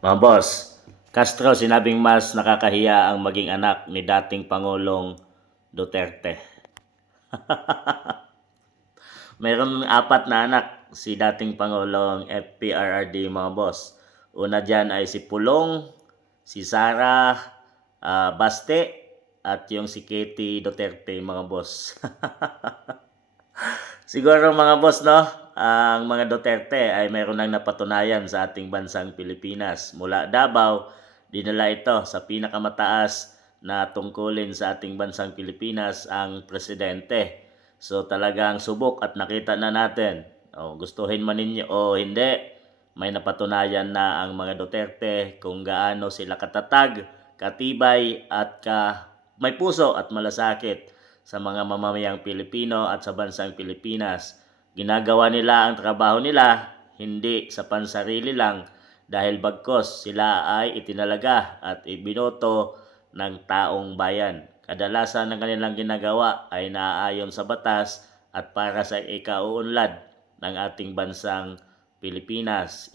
Mga boss, Castro sinabing mas nakakahiya ang maging anak ni dating Pangulong Duterte. Mayroon apat na anak si dating Pangulong FPRRD mga boss. Una dyan ay si Pulong, si Sara Baste, at yung si Katie Duterte mga boss. Siguro mga boss, no? Ang mga Duterte ay mayroon nang napatunayan sa ating bansang Pilipinas. Mula Davao, dinala ito sa pinakamataas na tungkulin sa ating bansang Pilipinas ang presidente. So talagang subok at nakita na natin. Gustuhin man ninyo o hindi, may napatunayan na ang mga Duterte kung gaano sila katatag, katibay at may puso at malasakit sa mga mamamayang Pilipino at sa bansang Pilipinas. Ginagawa nila ang trabaho nila hindi sa pansarili lang dahil bagkos sila ay itinalaga at ibinoto ng taong bayan. Kadalasan ng kanilang ginagawa ay naaayon sa batas at para sa ikauunlad ng ating bansang Pilipinas.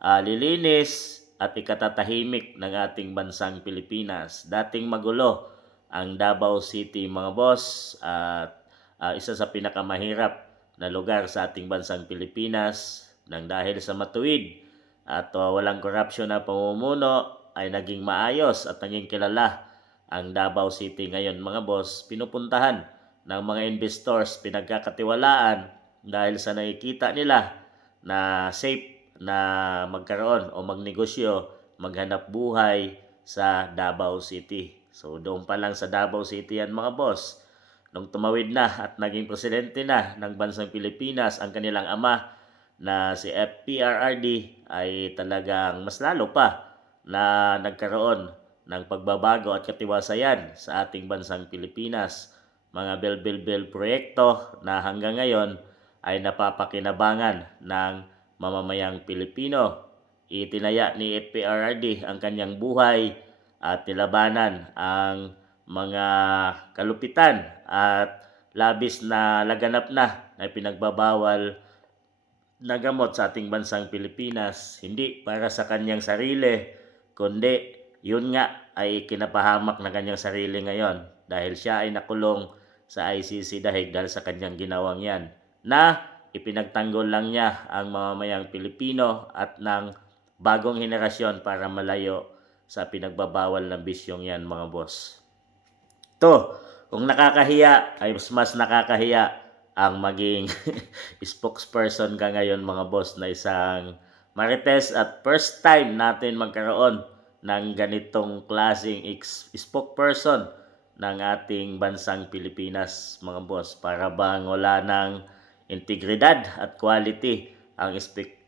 Lilinis at ikatatahimik ng ating bansang Pilipinas. Dating magulo ang Davao City mga boss at isa sa pinakamahirap na lugar sa ating bansang Pilipinas nang dahil sa matuwid at walang korupsyon na pamumuno ay naging maayos at naging kilala ang Davao City ngayon mga boss. Pinupuntahan ng mga investors, pinagkakatiwalaan dahil sa nakikita nila na safe na magkaroon o magnegosyo, maghanap buhay sa Davao City. So doon pa lang sa Davao City yan mga boss. Nung tumawid na at naging presidente na ng bansang Pilipinas ang kanilang ama na si FPRRD ay talagang mas lalo pa na nagkaroon ng pagbabago at katiwasayan sa ating bansang Pilipinas. Mga bel proyekto na hanggang ngayon ay napapakinabangan ng mamamayang Pilipino. Itinaya ni FPRRD ang kanyang buhay at nilabanan ang mga kalupitan at labis na laganap na pinagbabawal na gamot sa ating bansang Pilipinas, hindi para sa kanyang sarili, kundi yun nga ay kinapahamak na kanyang sarili ngayon dahil siya ay nakulong sa ICC dahil sa kanyang ginawang yan na ipinagtanggol lang niya ang mamamayang Pilipino at ng bagong henerasyon para malayo sa pinagbabawal ng bisyong yan mga boss. To, kung nakakahiya ay mas nakakahiya ang maging spokesperson ka ngayon mga boss na isang marites at first time natin magkaroon ng ganitong klaseng spokesperson ng ating bansang Pilipinas mga boss. Para bang wala ng integridad at quality ang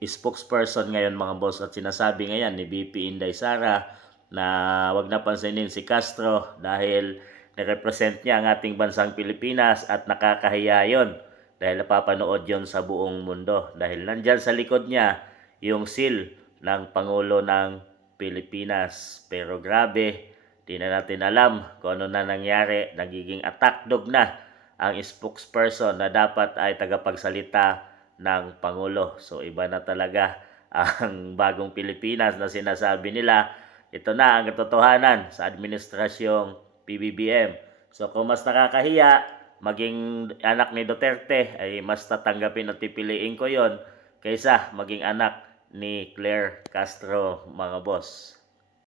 spokesperson ngayon mga boss at sinasabi ngayon ni BP Inday Sara na wag na pansinin si Castro dahil nirepresent niya ang ating bansang Pilipinas at nakakahiya yon dahil napapanood yon sa buong mundo dahil nandyan sa likod niya yung seal ng Pangulo ng Pilipinas. Pero grabe, di na natin alam kung ano na nangyari. Nagiging attack dog na ang spokesperson na dapat ay tagapagsalita ng Pangulo. So iba na talaga ang bagong Pilipinas na sinasabi nila. Ito na ang katotohanan sa administrasyong PBBM. So kung mas nakakahiya, maging anak ni Duterte ay mas tatanggapin at pipiliin ko yon kaysa maging anak ni Claire Castro mga boss.